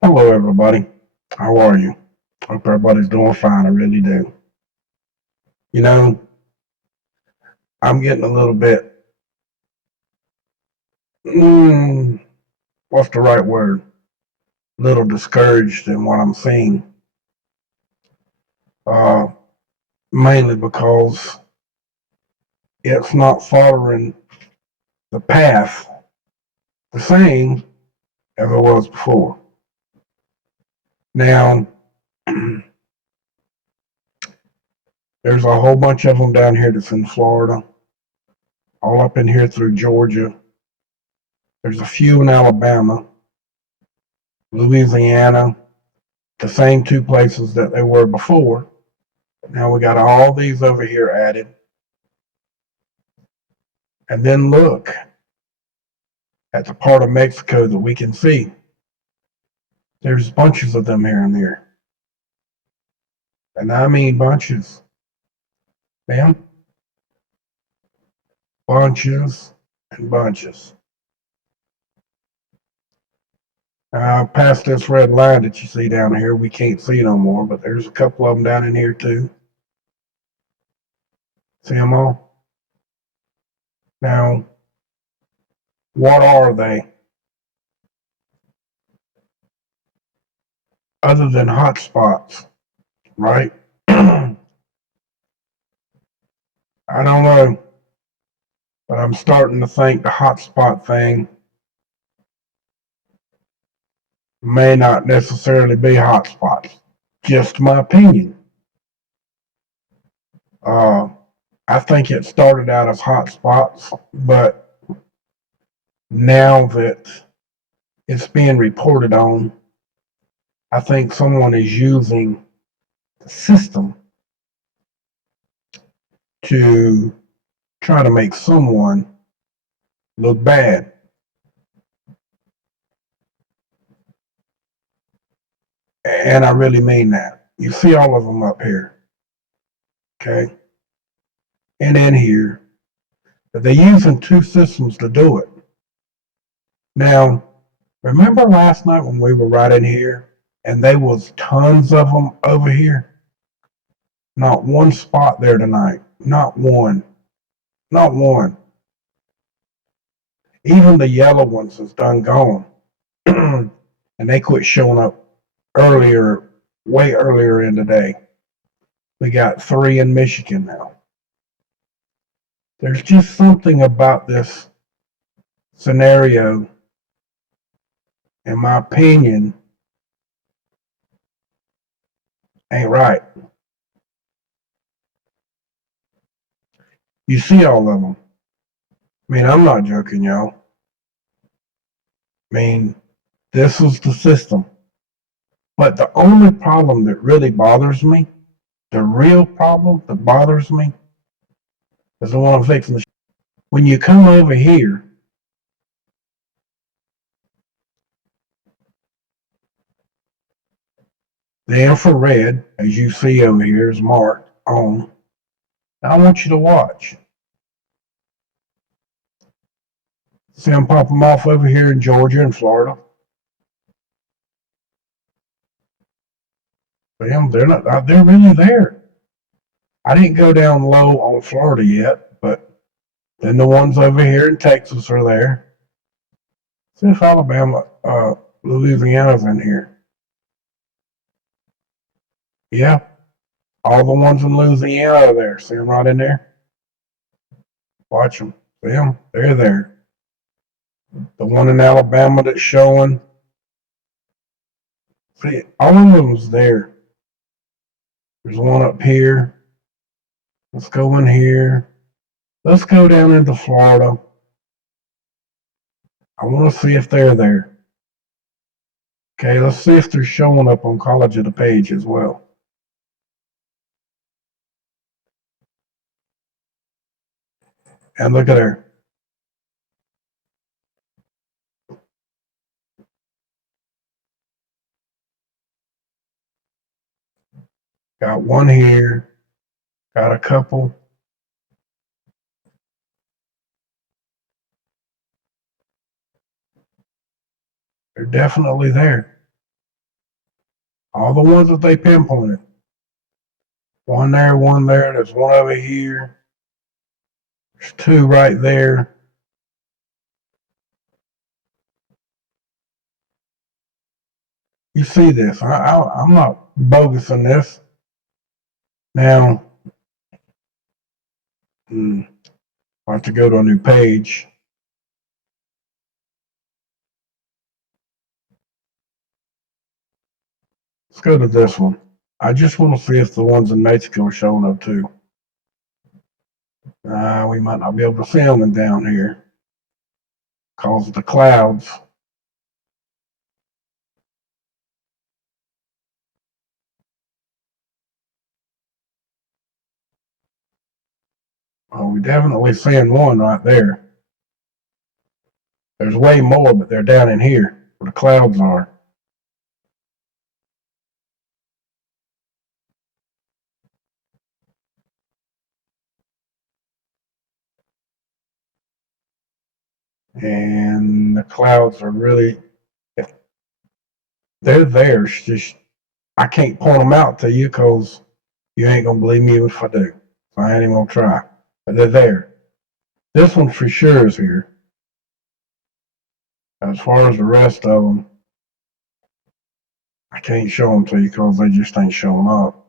Hello, everybody. How are you? Hope everybody's doing fine. I really do. You know, I'm getting a little bit, mm, what's the right word? A little discouraged in what I'm seeing. Uh, Mainly because it's not following the path the same as it was before. Now, there's a whole bunch of them down here that's in Florida, all up in here through Georgia. There's a few in Alabama, Louisiana, the same two places that they were before. Now we got all these over here added. And then look at the part of Mexico that we can see. There's bunches of them here and there. And I mean bunches. Bam. Bunches and bunches. Past this red line that you see down here, we can't see no more, but there's a couple of them down in here too. See them all? Now, what are they? Other than hot spots, right? I don't know, but I'm starting to think the hotspot thing may not necessarily be hotspots. Just my opinion. Uh, I think it started out as hotspots, but now that it's being reported on, I think someone is using the system to try to make someone look bad. And I really mean that. You see all of them up here, okay? And in here. But they're using two systems to do it. Now, remember last night when we were right in here and there was tons of them over here? Not one spot there tonight. Not one. Not one. Even the yellow ones is done gone. And they quit showing up earlier, way earlier in the day. We got 3 in Michigan now. There's just something about this scenario, in my opinion, ain't right. You see all of them. I mean, I'm not joking, y'all. I mean, this is the system. But the only problem that really bothers me, the real problem that bothers me, is the one I'm fixing. When you come over here, the infrared, as you see over here, is marked on. Now I want you to watch. See them pop them off over here in Georgia and Florida. Damn, they're really there. I didn't go down low on Florida yet, but then the ones over here in Texas are there. See if Alabama, Louisiana's in here. Yeah, all the ones in Louisiana are there. See them right in there? Watch them. See them? They're there. The one in Alabama that's showing. See, all of them's there. There's one up here. Let's go in here. Let's go down into Florida. I want to see if they're there. Okay, let's see if they're showing up on College of the Page as well. And look at there. Got one here. Got a couple. They're definitely there. All the ones that they pinpointed. One there, there's one over here. There's two right there. You see this. I'm not bogus in this. Now, I have to go to a new page. Let's go to this one. I just want to see if the ones in Mexico are showing up too. We might not be able to see them down here because of the clouds. Oh, we definitely seeing one right there. There's way more, but they're down in here where the clouds are. And the clouds are really, they're there. It's just, I can't point them out to you because you ain't going to believe me if I do. So I ain't even going to try. But they're there. This one for sure is here. As far as the rest of them, I can't show them to you because they just ain't showing up.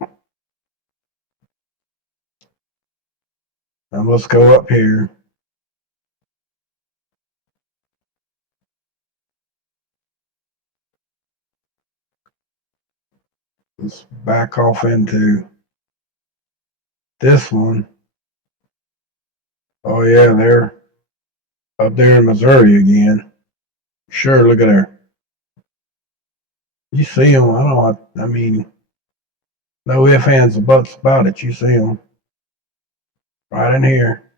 Now let's go up here. Let's back off into this one. Oh yeah, they're up there in Missouri again. Sure, look at there. You see them. I mean, no ifs, ands, or buts about it. You see them. Right in here.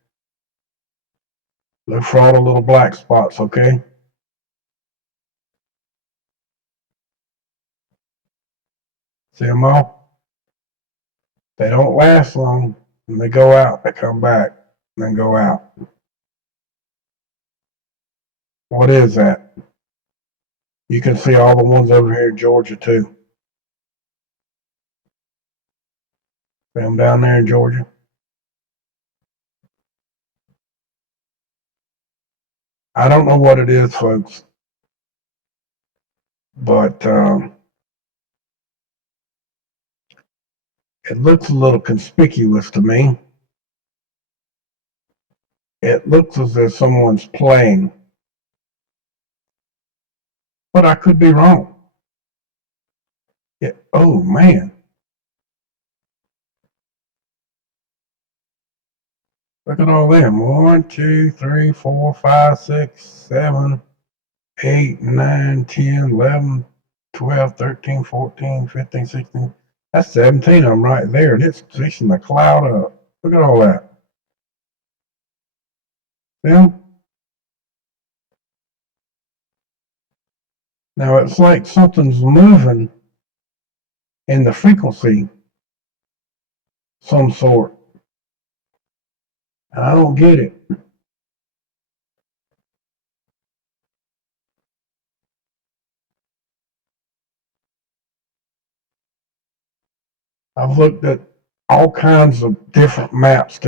Look for all the little black spots, okay? See them all? They don't last long. When they go out, they come back, and then go out. What is that? You can see all the ones over here in Georgia, too. See them down there in Georgia? I don't know what it is, folks, but it looks a little conspicuous to me. It looks as if someone's playing, but I could be wrong. Oh man, look at all them. 1, 2, 3, 4, 5, 6, 7, 8, 9, 10, 11, 12, 13, 14, 15, 16. That's 17 of them right there, and it's fixing the cloud up. Look at all that. Yeah. Now it's like something's moving in the frequency, some sort. I don't get it. I've looked at all kinds of different maps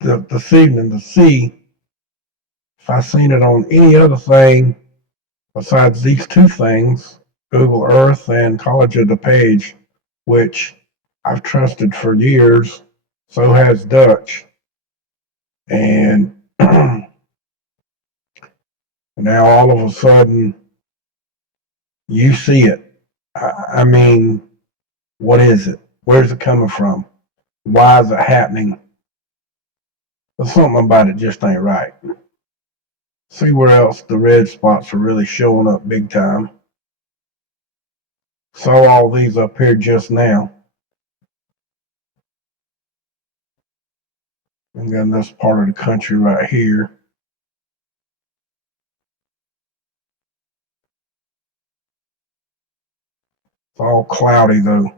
this evening to see if I've seen it on any other thing besides these two things, Google Earth and College of DuPage, which I've trusted for years. So has Dutch. And now all of a sudden, you see it. I mean, what is it? Where's it coming from? Why is it happening? There's something about it just ain't right. See where else the red spots are really showing up big time. Saw all these up here just now. And then this part of the country right here. It's all cloudy though.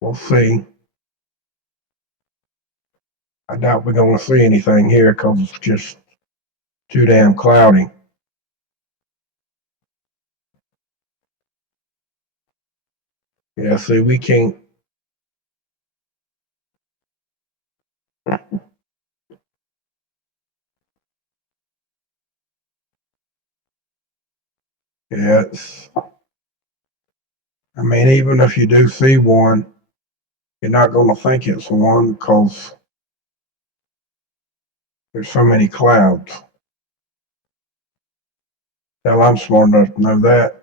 We'll see. I doubt we're going to see anything here because it's just too damn cloudy. Yeah, see, we can't. Yeah, I mean, even if you do see one, you're not going to think it's one because there's so many clouds. Hell, I'm smart enough to know that.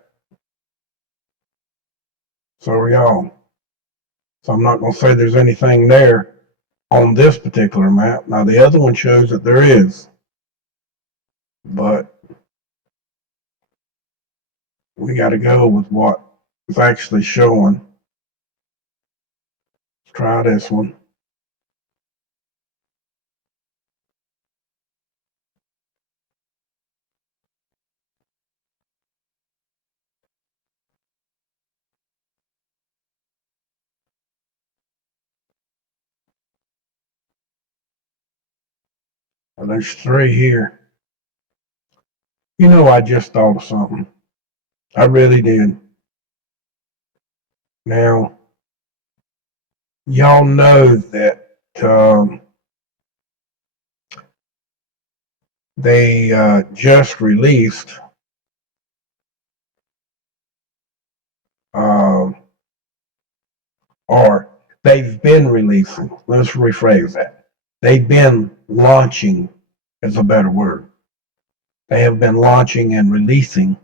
So are y'all. So I'm not going to say there's anything there on this particular map. Now, the other one shows that there is, but we got to go with what is actually showing. Let's try this one. Well, there's 3 here. You know, I just thought of something. I really did. Now, y'all know that they just released uh, or they've been releasing. Let's rephrase that. They've been launching is a better word. They have been launching and releasing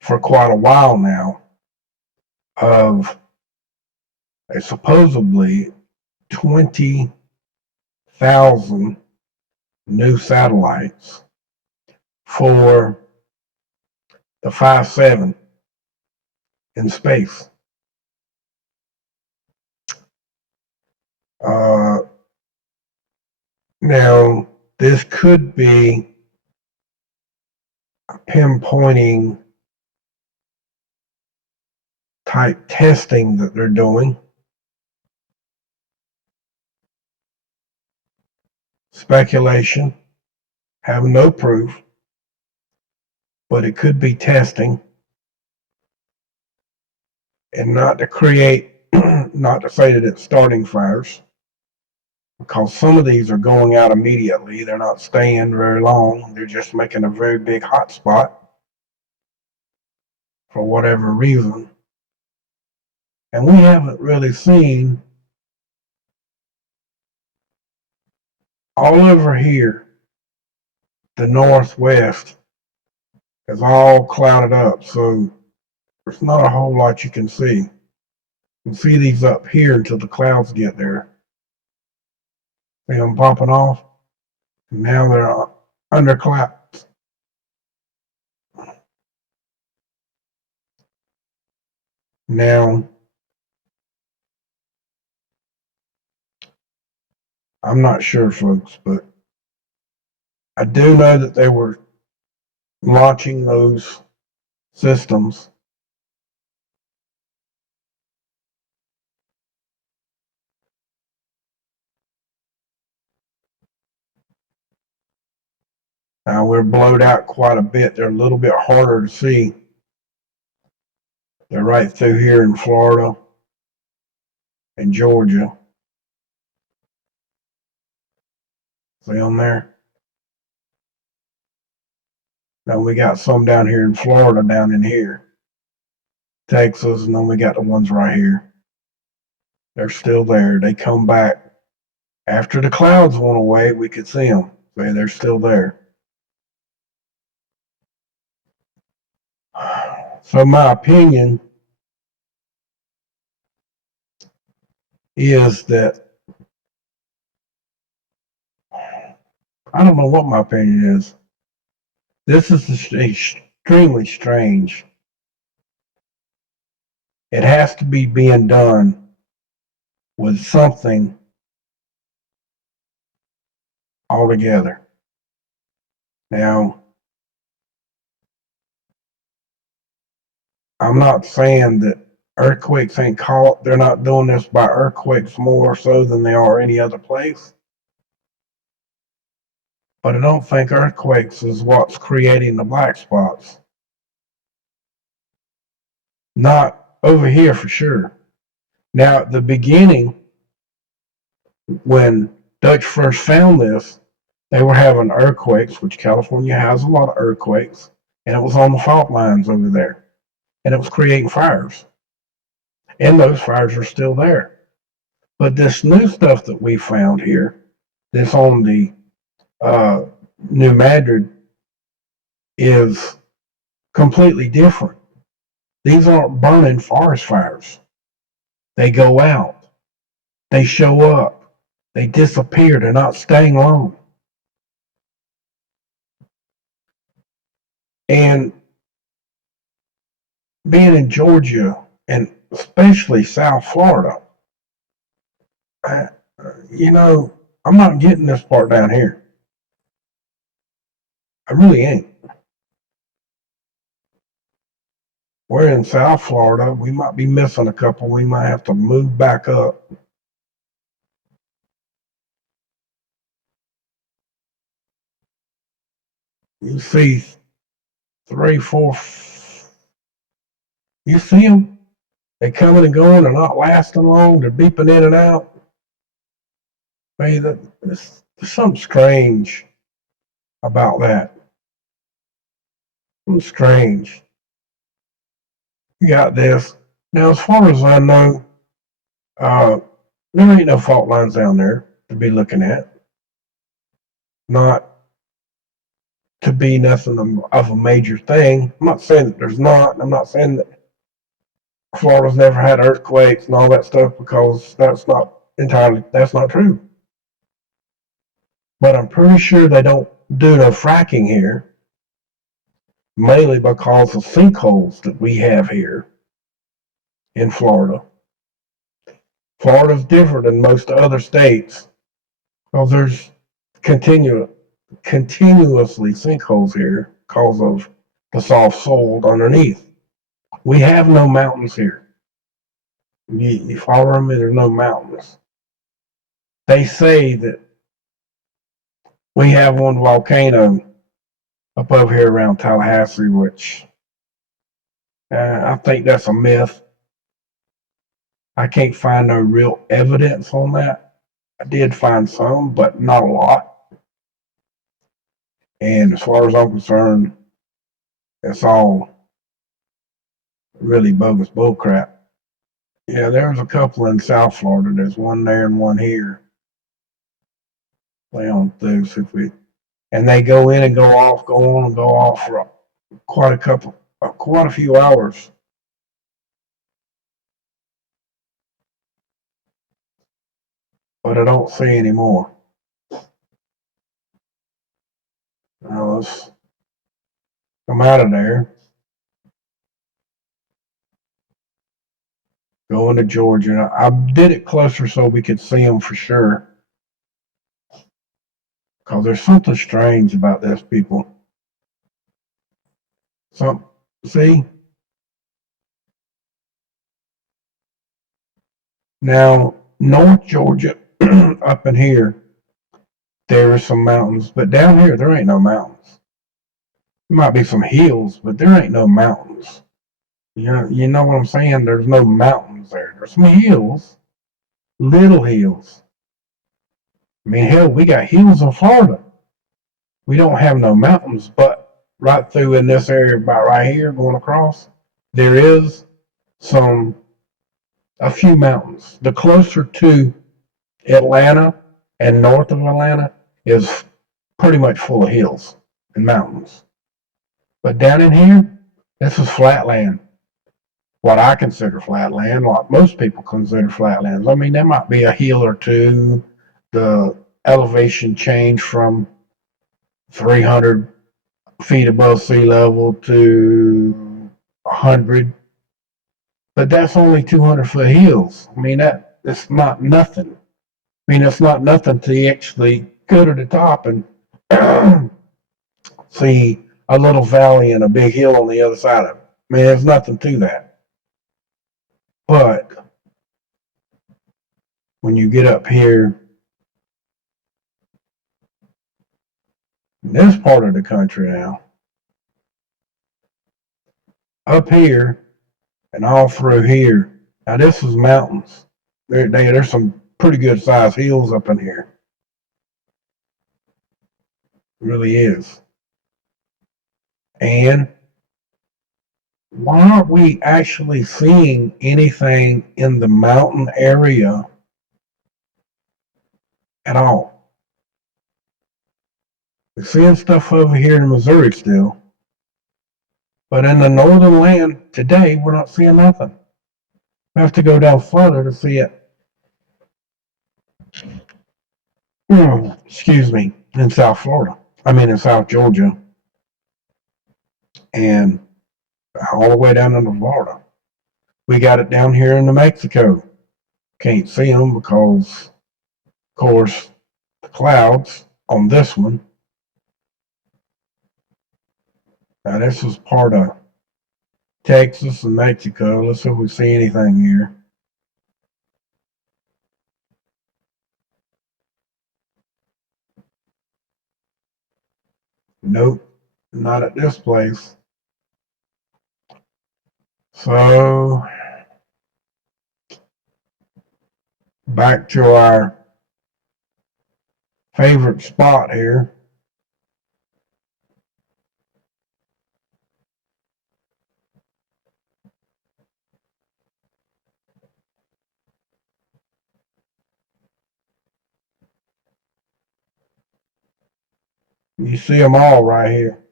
for quite a while now of supposedly 20,000 new satellites for the 5-7 in space. Uh, Now, this could be pinpointing type testing that they're doing. Speculation, have no proof, but it could be testing, and not to create, not to say that it's starting fires, because some of these are going out immediately. They're not staying very long. They're just making a very big hot spot for whatever reason. And we haven't really seen all over here, the northwest is all clouded up. So there's not a whole lot you can see. You can see these up here until the clouds get there. See them popping off? Now they're under clouds. Now, I'm not sure, folks, but I do know that they were launching those systems. Now we're blowed out quite a bit. They're a little bit harder to see. They're right through here in Florida and Georgia. See them there? Now we got some down here in Florida, down in here, Texas, and then we got the ones right here. They're still there. They come back. After the clouds went away, we could see them. See, they're still there. So my opinion is that, I don't know what my opinion is. This is extremely strange. It has to be being done with something altogether. Now, I'm not saying that earthquakes ain't caught. They're not doing this by earthquakes more so than they are any other place. But I don't think earthquakes is what's creating the black spots. Not over here for sure. Now, at the beginning, when Dutch first found this, they were having earthquakes, which California has a lot of earthquakes, and it was on the fault lines over there, and it was creating fires. And those fires are still there. But this new stuff that we found here, that's on the New Madrid, is completely different. These aren't burning forest fires. They go out. They show up. They disappear. They're not staying long. And being in Georgia, and especially South Florida, I'm not getting this part down here. I really ain't. We're in South Florida. We might be missing a couple. We might have to move back up. You see 3, 4. You see them? They're coming and going. They're not lasting long. They're beeping in and out. There's something strange about that. Something strange. You got this. Now, as far as I know, there ain't no fault lines down there to be looking at. Not to be nothing of a major thing. I'm not saying that there's not. I'm not saying that Florida's never had earthquakes and all that stuff, because that's not true. But I'm pretty sure they don't do no fracking here, mainly because of sinkholes that we have here in Florida. Florida's different than most other states, because there's continuously sinkholes here because of the soft soil underneath. We have no mountains here. You follow me? There's no mountains. They say that we have one volcano up over here around Tallahassee, which I think that's a myth. I can't find no real evidence on that. I did find some, but not a lot. And as far as I'm concerned, it's all really bogus bullcrap. Yeah, there's a couple in South Florida. There's one there and one here. Play on those and they go in and go off, go on and go off for quite a few hours. But I don't see any more. Now let's come out of there. Go into Georgia. I did it closer so we could see them for sure. Because there's something strange about this, people. See? Now, North Georgia, up in here, there are some mountains. But down here, there ain't no mountains. There might be some hills, but there ain't no mountains. You know what I'm saying? There's no mountains there. There's some hills, little hills. I mean, hell, we got hills in Florida. We don't have no mountains, but right through in this area, about right here, going across, there is a few mountains. The closer to Atlanta and north of Atlanta is pretty much full of hills and mountains. But down in here, this is flatland. What I consider flatland, what most people consider flatlands. I mean, there might be a hill or two. The elevation change from 300 feet above sea level to 100. But that's only 200-foot hills. I mean, that's not nothing. I mean, it's not nothing to actually go to the top and see a little valley and a big hill on the other side of it. I mean, there's nothing to that. But when you get up here, in this part of the country now, up here, and all through here. Now this is mountains. There's some pretty good sized hills up in here. It really is. And why aren't we actually seeing anything in the mountain area at all? We're seeing stuff over here in Missouri still. But in the northern land today, we're not seeing nothing. We have to go down further to see it. Excuse me, in South Florida. I mean, in South Georgia. And all the way down into Florida. We got it down here in New Mexico. Can't see them because, of course, the clouds on this one. Now, this is part of Texas and Mexico. Let's see if we see anything here. Nope, not at this place. So, back to our favorite spot here. You see them all right here.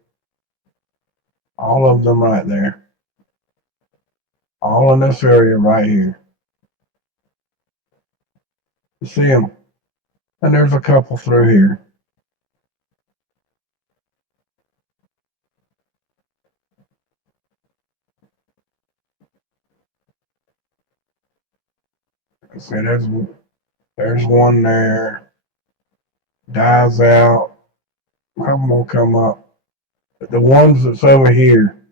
All of them right there. All in this area right here. You see them. And there's a couple through here. See, there's one there. Dies out. I'm gonna come up. But the ones that's over here,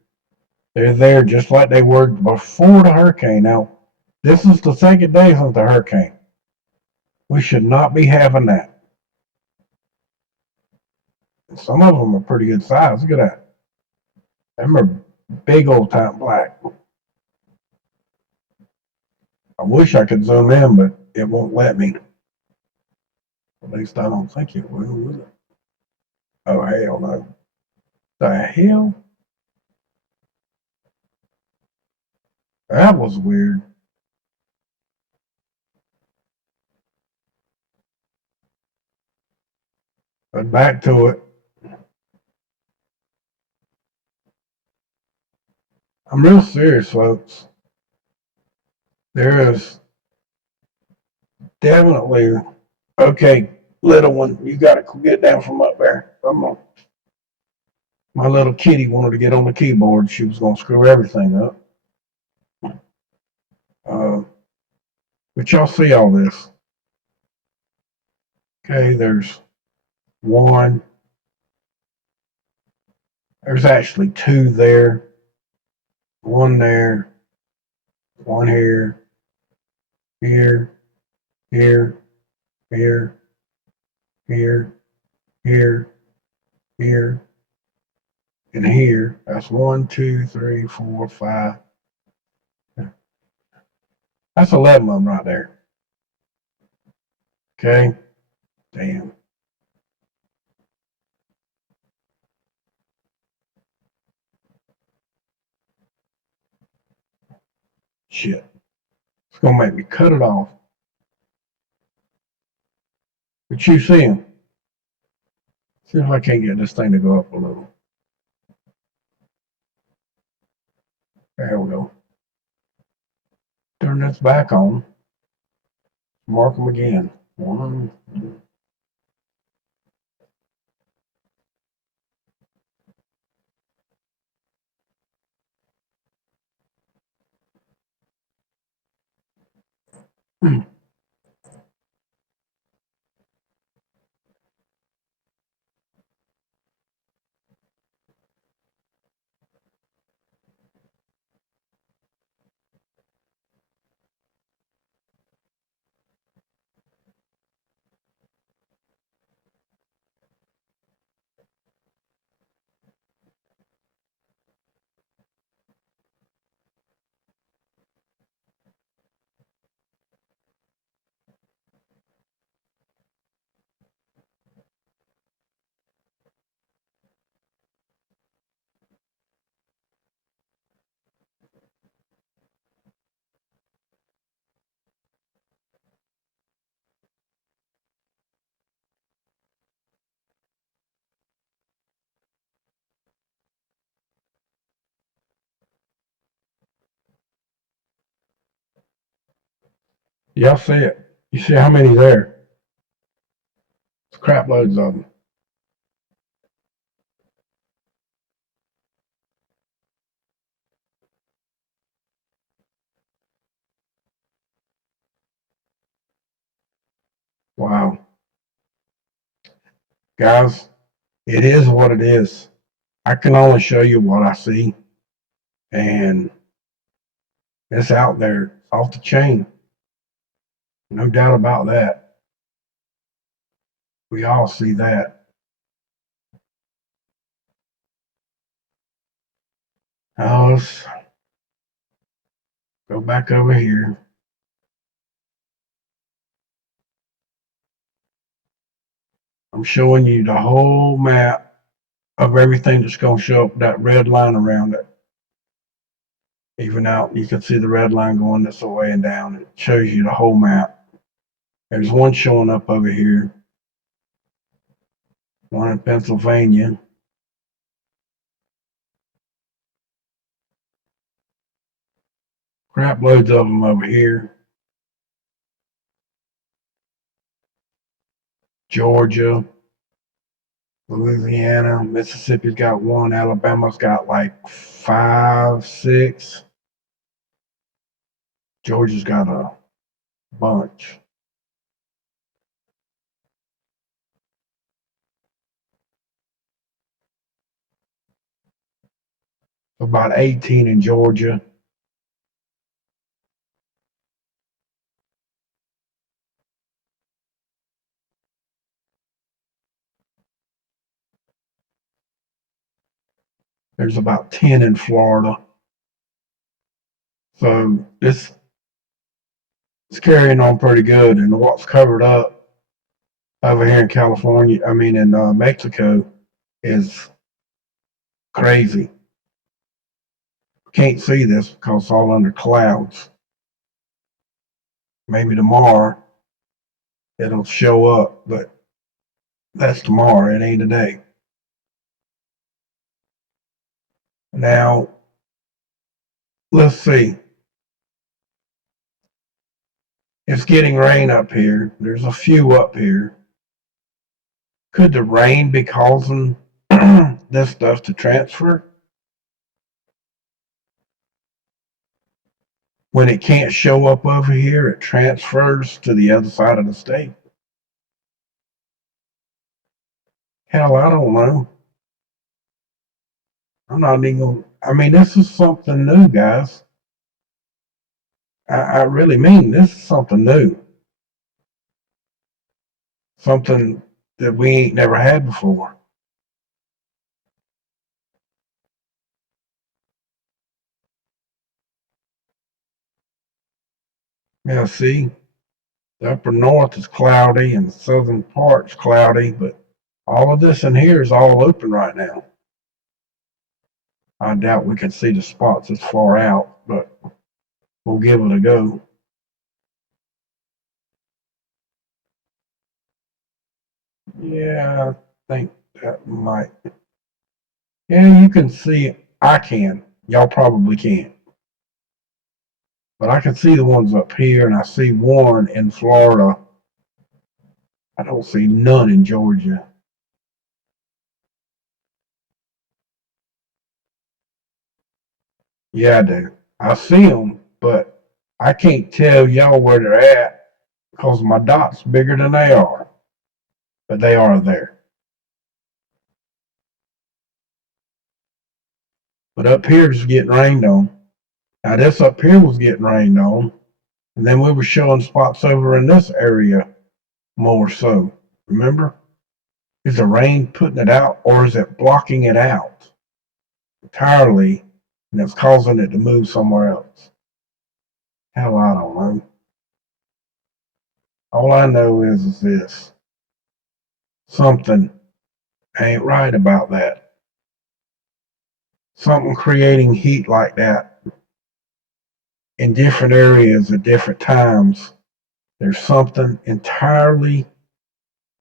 they're there just like they were before the hurricane. Now, this is the second day since the hurricane. We should not be having that. Some of them are pretty good size. Look at that. Them are big old time black. I wish I could zoom in, but it won't let me. At least I don't think it will it? Oh, hell no. The hell? That was weird. But back to it. I'm real serious, folks. There is definitely, okay, little one, you got to get down from up there. Come on. My little kitty wanted to get on the keyboard. She was going to screw everything up. But y'all see all this. Okay, there's one. There's actually two there. One there. One here. Here. Here. Here. Here. Here. Here. And here. That's 1, 2, 3, 4, 5. That's 11 of them right there. Okay. Damn. Shit. It's going to make me cut it off. But you see them. See if I can't get this thing to go up a little. There we go. Turn this back on. Mark them again. 1, 2. Y'all see it? You see how many there? It's crap loads of them. Wow. Guys, it is what it is. I can only show you what I see, and it's out there. It's off the chain. No doubt about that. We all see that. Now let's go back over here. I'm showing you the whole map of everything that's going to show up, that red line around it. Even out, you can see the red line going this way and down. It shows you the whole map. There's one showing up over here, one in Pennsylvania. Crap loads of them over here. Georgia, Louisiana, Mississippi's got one, Alabama's got like 5, 6. Georgia's got a bunch. About 18 in Georgia. There's about 10 in Florida. So it's carrying on pretty good. And what's covered up over here in California, in Mexico, is crazy. Can't see this because it's all under clouds. Maybe tomorrow it'll show up, but that's tomorrow. It ain't today. Now, let's see. It's getting rain up here. There's a few up here. Could the rain be causing this stuff to transfer? When it can't show up over here, it transfers to the other side of the state. Hell, I don't know. I'm not even. This is something new, guys. I really mean this is something new. Something that we ain't never had before. Now, see, the upper north is cloudy and the southern part's cloudy, but all of this in here is all open right now. I doubt we can see the spots as far out, but we'll give it a go. Yeah, I think that might. Yeah, you can see it. I can. Y'all probably can't. But I can see the ones up here, and I see one in Florida. I don't see none in Georgia. Yeah, I do. I see them, but I can't tell y'all where they're at because my dot's bigger than they are. But they are there. But up here is getting rained on. Now this up here was getting rained on, and then we were showing spots over in this area more so. Remember? Is the rain putting it out, or is it blocking it out entirely, and it's causing it to move somewhere else? Hell, I don't know. All I know is this: something ain't right about that. Something creating heat like that in different areas at different times. There's something entirely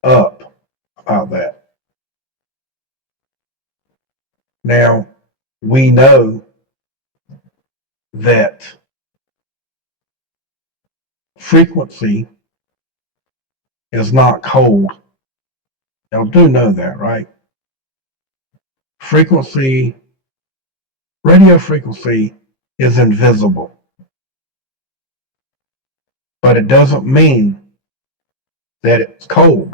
up about that. Now, we know that frequency is not cold. Y'all do know that, right? Frequency, radio frequency is invisible, but it doesn't mean that it's cold.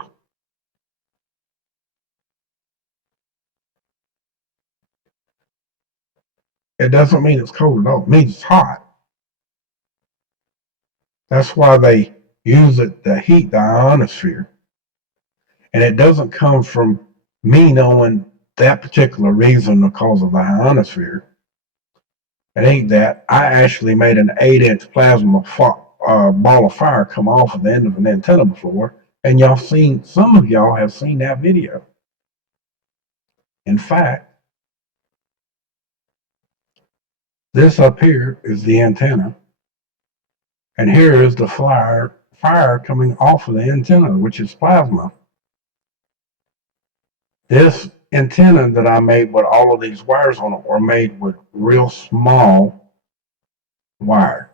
It doesn't mean it's cold at all. It means it's hot. That's why they use it to heat the ionosphere. And it doesn't come from me knowing that particular reason or cause of the ionosphere. It ain't that. I actually made an 8-inch plasma ball of fire come off of the end of an antenna before, and some of y'all have seen that video. In fact, this up here is the antenna, and here is the fire coming off of the antenna, which is plasma. This antenna that I made with all of these wires on it were made with real small wire.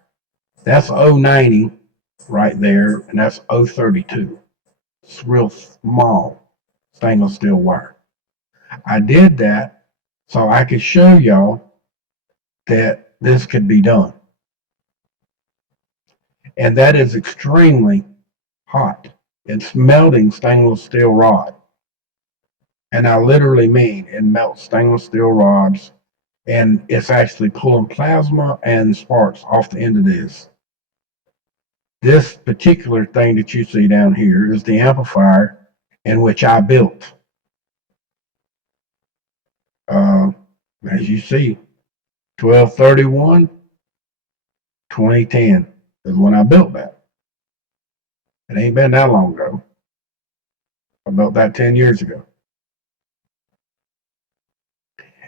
That's 090 right there, and that's 032. It's real small stainless steel wire. I did that so I could show y'all that this could be done. And that is extremely hot. It's melting stainless steel rod. And I literally mean it melts stainless steel rods, and it's actually pulling plasma and sparks off the end of this. This particular thing that you see down here is the amplifier in which I built. As you see, 12/31/2010 is when I built that. It ain't been that long ago. I built that 10 years ago.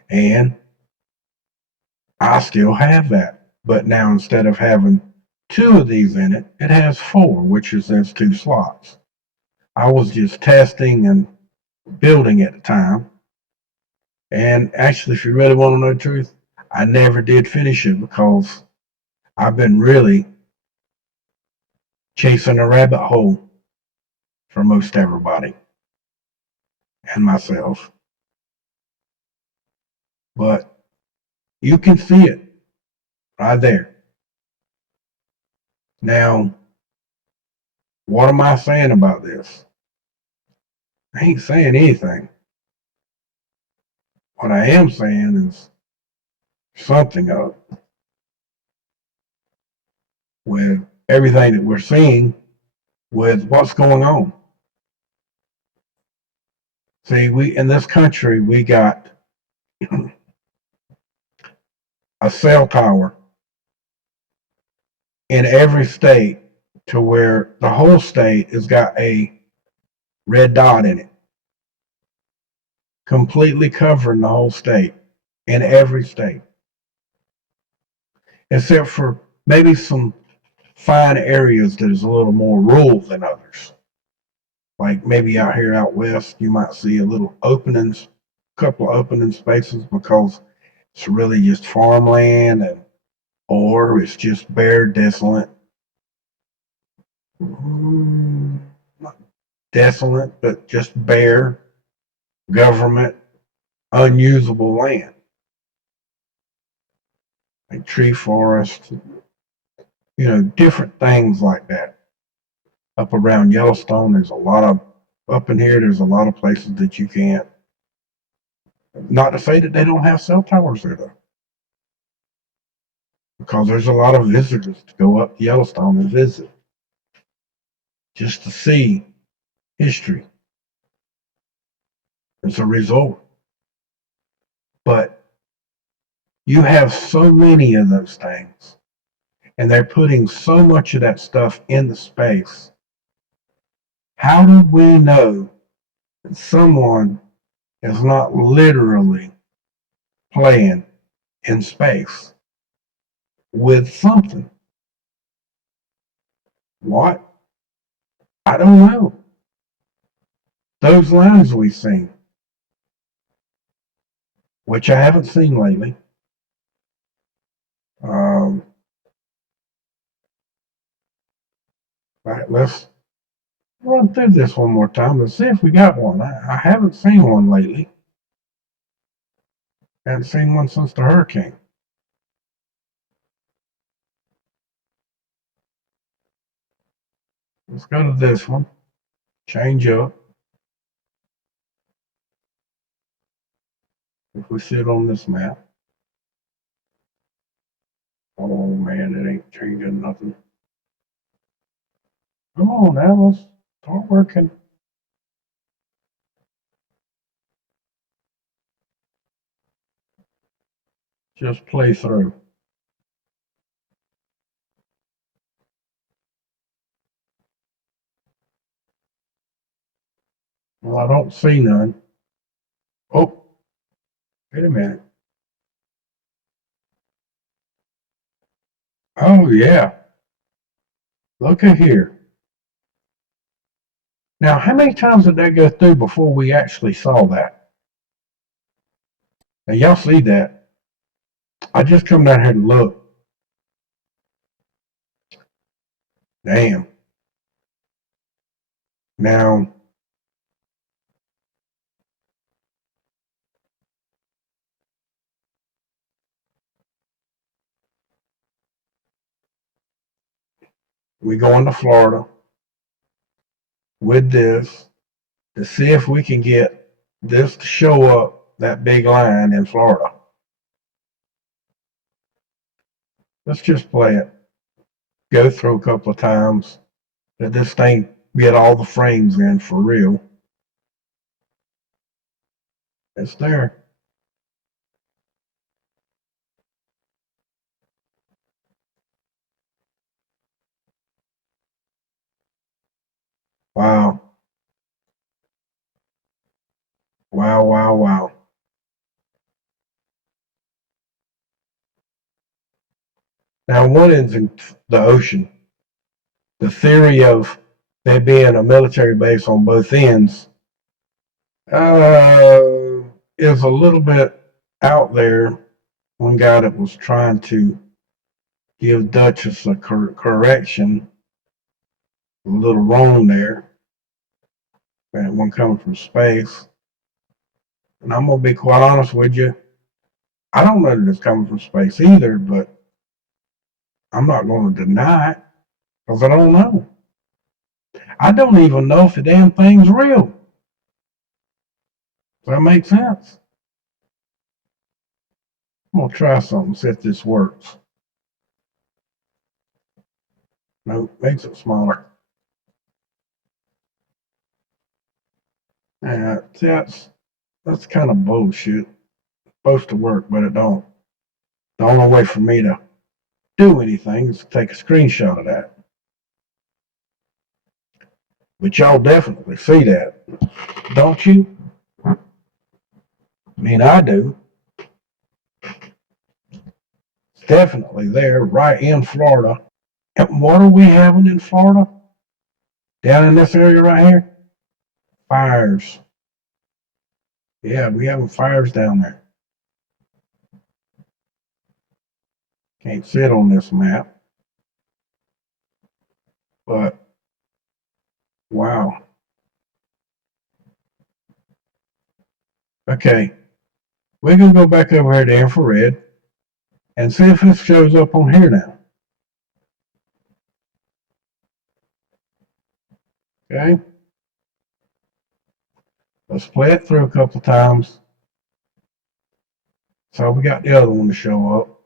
And I still have that. But now instead of having 2 of these in it, it has 4, which is its 2 slots. I was just testing and building at the time. And actually, if you really want to know the truth, I never did finish it because I've been really chasing a rabbit hole for most everybody and myself. But you can see it right there. Now, what am I saying about this? I ain't saying anything. What I am saying is something up with everything that we're seeing with what's going on. See, in this country, we got a cell tower in every state to where the whole state has got a red dot in it, completely covering the whole state in every state, except for maybe some fine areas that is a little more rural than others. Like maybe out here out west, you might see a little openings, couple of opening spaces because it's really just farmland, or it's just bare, desolate. Not desolate, but just bare, government, unusable land. Like tree forest, different things like that. Up around Yellowstone, there's up in here, there's a lot of places that you can't. Not to say that they don't have cell towers there, though. Because there's a lot of visitors to go up to Yellowstone and visit just to see history. It's a resort. But you have so many of those things, and they're putting so much of that stuff into space. How do we know that someone is not literally playing in space with something? What? I don't know. Those lines we've seen, which I haven't seen lately. All right, let's run through this one more time and see if we got one. I haven't seen one lately. Haven't seen one since the hurricane. Let's go to this one. Change up. If we sit on this map. Oh man, it ain't changing nothing. Come on now, let's start working. Just play through. Well, I don't see none. Oh, wait a minute. Oh yeah. Look at here. Now, how many times did that go through before we actually saw that? Now, y'all see that? I just come down here to look. Damn. Now, we go into Florida with this to see if we can get this to show up that big line in Florida. Let's just play it. Go through a couple of times. Let this thing get all the frames in for real. It's there. Wow. Wow, wow, wow. Now, one is in the ocean. The theory of there being a military base on both ends uh, is a little bit out there. One guy that was trying to give Duchess a correction, a little wrong there. That one coming from space. And I'm going to be quite honest with you. I don't know that it's coming from space either, but I'm not going to deny it because I don't know. I don't even know if the damn thing's real. Does that make sense? I'm going to try something, see if this works. No, makes it smaller. See, that's kind of bullshit. It's supposed to work, but it don't. The only way for me to do anything is to take a screenshot of that. But y'all definitely see that, don't you? I mean, I do. It's definitely there, right in Florida. And what are we having in Florida? Down in this area right here? Fires. Yeah, we having fires down there. Can't sit on this map. But, wow. Okay, we're going to go back over here to infrared and see if this shows up on here now. Okay. Let's play it through a couple times. So we got the other one to show up.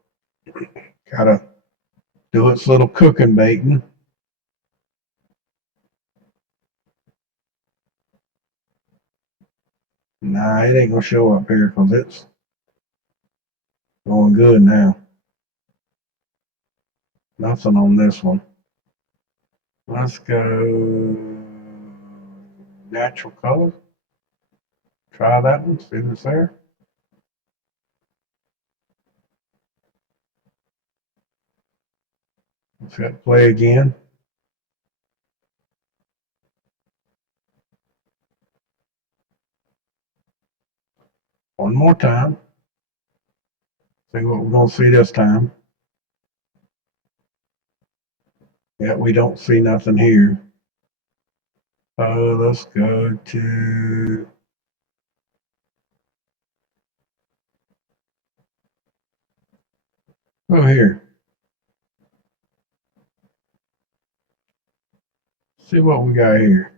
Gotta do its little cooking baiting. Nah, it ain't gonna show up here because it's going good now. Nothing on this one. Let's go natural color. Try that one, see if it's there. Let's hit play again. One more time. See what we're gonna see this time. Yeah, we don't see nothing here. Let's go to, oh, here. See what we got here.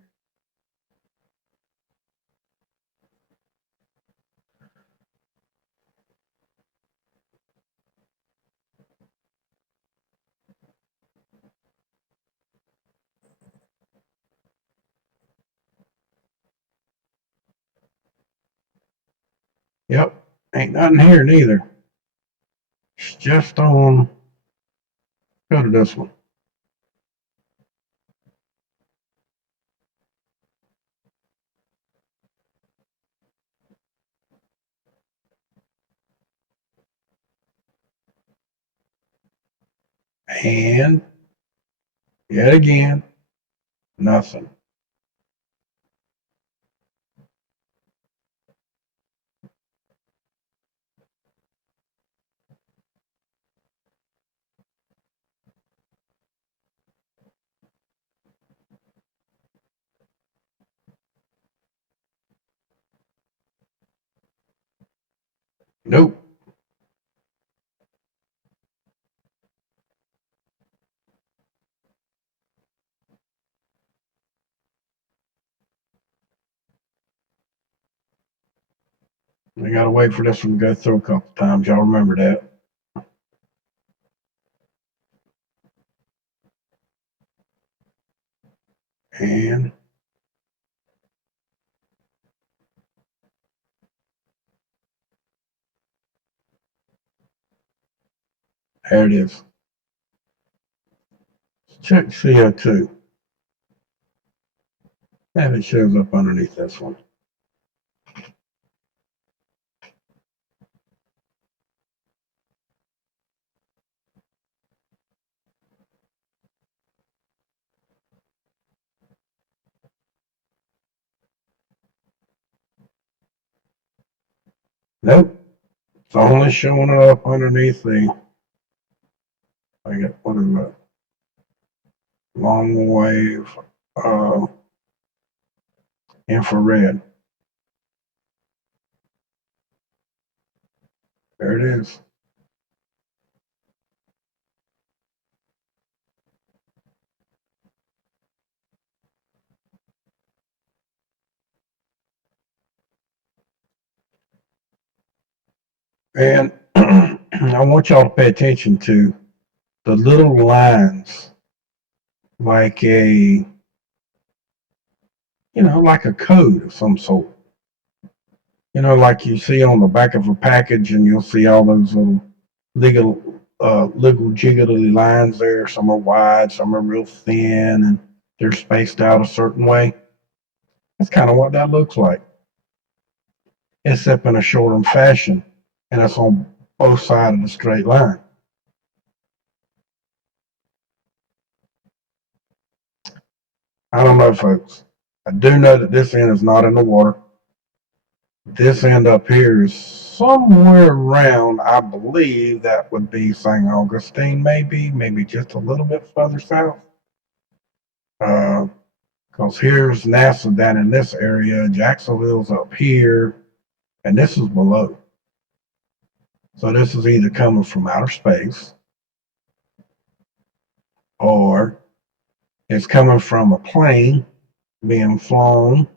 Yep, ain't nothing here neither. It's just on, go to this one. And yet again, nothing. Nope. We gotta wait for this one to go through a couple times. Y'all remember that. And there it is. Check CO2. And it shows up underneath this one. Nope. It's only showing up underneath the, I get, what is that? Long wave uh, infrared. There it is. And I want y'all to pay attention to the little lines, like a, like a code of some sort. Like you see on the back of a package, and you'll see all those little jiggly lines there. Some are wide, some are real thin, and they're spaced out a certain way. That's kind of what that looks like, except in a shortened fashion, and it's on both sides of the straight line. I don't know, folks. I do know that this end is not in the water. This end up here is somewhere around, I believe that would be St. Augustine, maybe just a little bit further south. Because here's NASA down in this area, Jacksonville's up here, and this is below. So this is either coming from outer space, or it's coming from a plane being flown,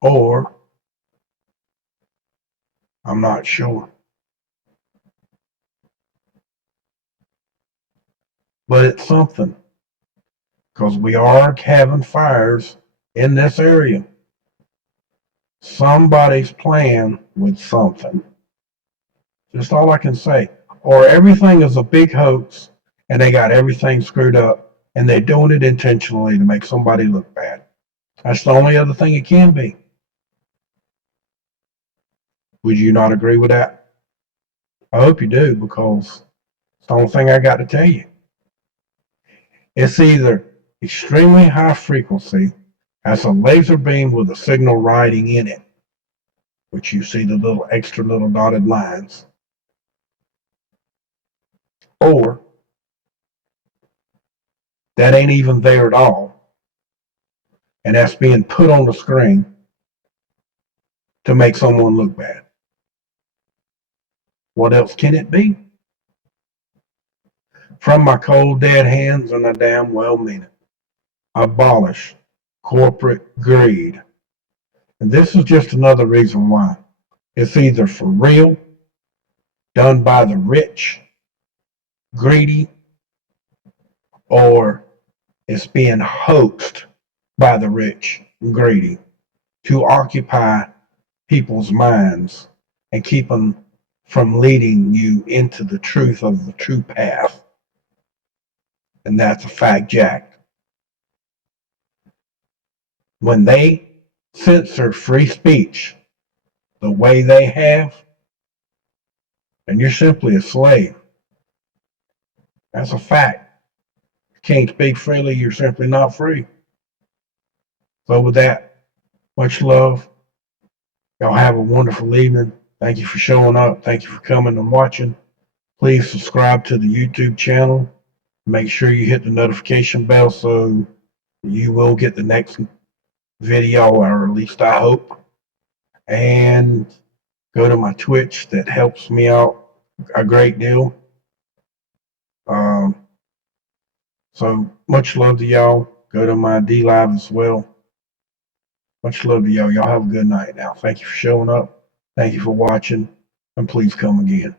or I'm not sure. But it's something, because we are having fires in this area. Somebody's playing with something. Just all I can say. Or everything is a big hoax and they got everything screwed up and they're doing it intentionally to make somebody look bad. That's the only other thing it can be. Would you not agree with that? I hope you do, because it's the only thing I got to tell you. It's either extremely high frequency, has a laser beam with a signal writing in it, which you see the little extra little dotted lines, or that ain't even there at all, and that's being put on the screen to make someone look bad. What else can it be? From my cold dead hands, and I damn well mean it. Abolish corporate greed. And this is just another reason why. It's either for real, done by the rich, greedy, or it's being hoaxed by the rich and greedy to occupy people's minds and keep them from leading you into the truth of the true path. And that's a fact, Jack. When they censor free speech the way they have, and you're simply a slave. That's a fact. You can't speak freely, you're simply not free. So with that, much love. Y'all have a wonderful evening. Thank you for showing up. Thank you for coming and watching. Please subscribe to the YouTube channel. Make sure you hit the notification bell so you will get the next video, or at least I hope. And go to my Twitch. That helps me out a great deal. So much love to y'all. Go to my D Live as well. Much love to y'all. Y'all have a good night now. Thank you for showing up. Thank you for watching. And please come again.